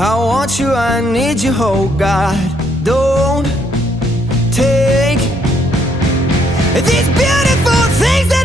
I want you, I need you, oh God. Don't take these beautiful things that